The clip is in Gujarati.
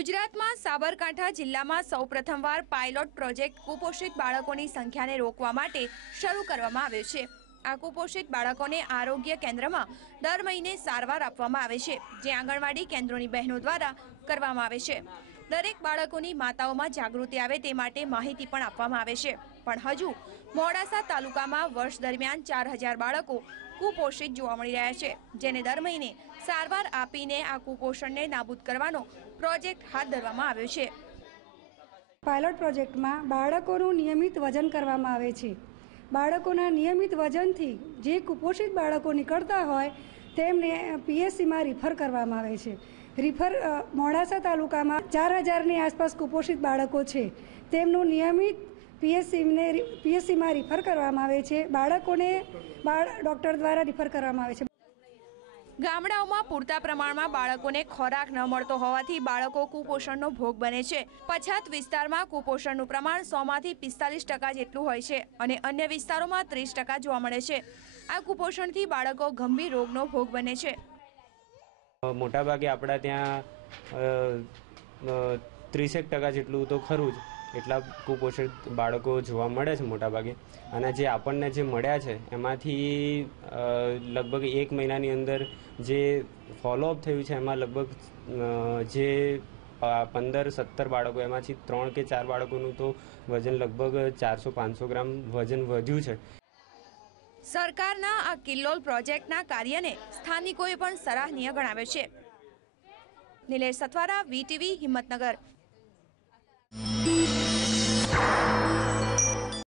ગુજરાતમાં સાબરકાંઠા જિલ્લામાં સૌપ્રથમવાર પાયલોટ પ્રોજેક્ટ કુપોષિત બાળકોની સંખ્યાને રોકવા માટે શરૂ કરવામાં આવ્યો છે. આ કુપોષિત બાળકોને આરોગ્ય કેન્દ્રમાં દર મહિને સારવાર આપવામાં આવે છે, જે આંગણવાડી કેન્દ્રોની બહેનો દ્વારા કરવામાં આવે છે. દરેક બાળકોની માતાઓમાં જાગૃતિ આવે તે માટે માહિતી પણ આપવામાં આવે છે. પણ હજુ મોડાસા તાલુકામાં વર્ષ દરમિયાન ચાર હજાર બાળકો કુપોષિત જોવા મળી રહ્યા છે, જેને દર મહિને સારવાર આપીને આ કુપોષણને નાબૂદ કરવાનો પ્રોજેક્ટ હાથ ધરવામાં આવ્યો છે. પાયલોટ પ્રોજેક્ટમાં બાળકોનું નિયમિત વજન કરવામાં આવે છે. બાળકોના નિયમિત વજનથી જે કુપોષિત બાળકો નીકળતા હોય તેમને પીએસસીમાં રિફર કરવામાં આવે છે. રિફર મોડાસા તાલુકામાં ચાર હજારની આસપાસ કુપોષિત બાળકો છે. તેમનું નિયમિત પીએસસીને પીએસસીમાં રિફર કરવામાં આવે છે. બાળકોને બાળ ડૉક્ટર દ્વારા રિફર કરવામાં આવે છે. ગામડાઓમાં પૂરતા પ્રમાણમાં બાળકોને ખોરાક ન મળતો હોવાથી બાળકો કુપોષણનો ભોગ બને છે. પછાત વિસ્તારમાં કુપોષણનું પ્રમાણ સોમાંથી પિસ્તાલીસ ટકા જેટલું હોય છે અને અન્ય વિસ્તારોમાં ત્રીસ ટકા જોવા મળે છે. આ કુપોષણથી બાળકો ગંભીર રોગનો ભોગ બને છે. મોટાભાગે આપણા ત્યાં ત્રીસેક ટકા જેટલું તો ખરું જ. એટલા કુપોષિત બાળકો જોવા મળે છે મોટાભાગે. અને જે આપણને જે મળ્યા છે, એમાંથી લગભગ એક મહિનાની અંદર જે ફોલોઅપ થયું છે, એમાં લગભગ જે પંદર, સત્તર બાળકો, એમાંથી ત્રણ કે ચાર બાળકોનું તો વજન લગભગ ચારસો પાંચસો ગ્રામ વજન વધ્યું છે. સરકારના આ કિલ્લોલ પ્રોજેક્ટના કાર્યને સ્થાનિકોએ પણ સરાહનીય ગણાવ્યો છે. નિલેશ સથવારા વીટીવી હિંમતનગર.